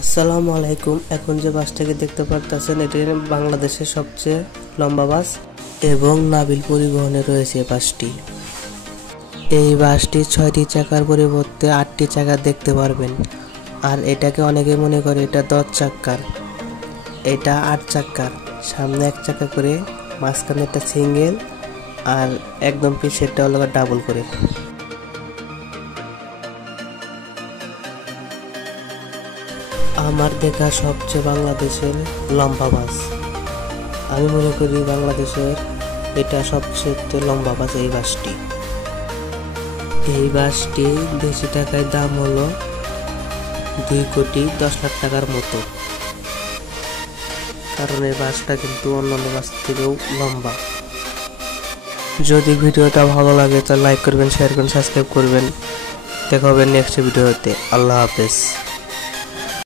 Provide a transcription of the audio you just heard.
আসসালামু আলাইকুম। এখন যে বাসটাকে দেখতে পারতেছেন এটি বাংলাদেশের সবচেয়ে লম্বা বাস এবং নাবিল পরিবহনে রয়েছে বাসটি। এই বাসটি 6টি চাকার পরিবর্তে 8টি চাকা দেখতে পারবেন। আর এটাকে অনেকে মনে করে এটা 10 চাকার, এটা 8 চাকার। সামনে 1 চাকা করে, মাঝখানে একটা সিঙ্গেল আর একদম পিছেরটা হলো ডাবল করে। আমার দেখা সবচেয়ে বাংলাদেশের লম্বা বাস। আমি মনে করি বাংলাদেশের এটা সবচেয়ে লম্বা বাস এই বাসটি। এই বাসটি দেশি টাকায় দাম হলো 2,10,00,000 টাকার মতো, কারণ এই বাসটা কিন্তু অন্যান্য বাস থেকেও লম্বা। যদি ভিডিওটা ভালো লাগে তো লাইক করবেন, শেয়ার করবেন, সাবস্ক্রাইব করবেন। দেখা হবে নেক্সট ভিডিওতে। আল্লাহ হাফেজ।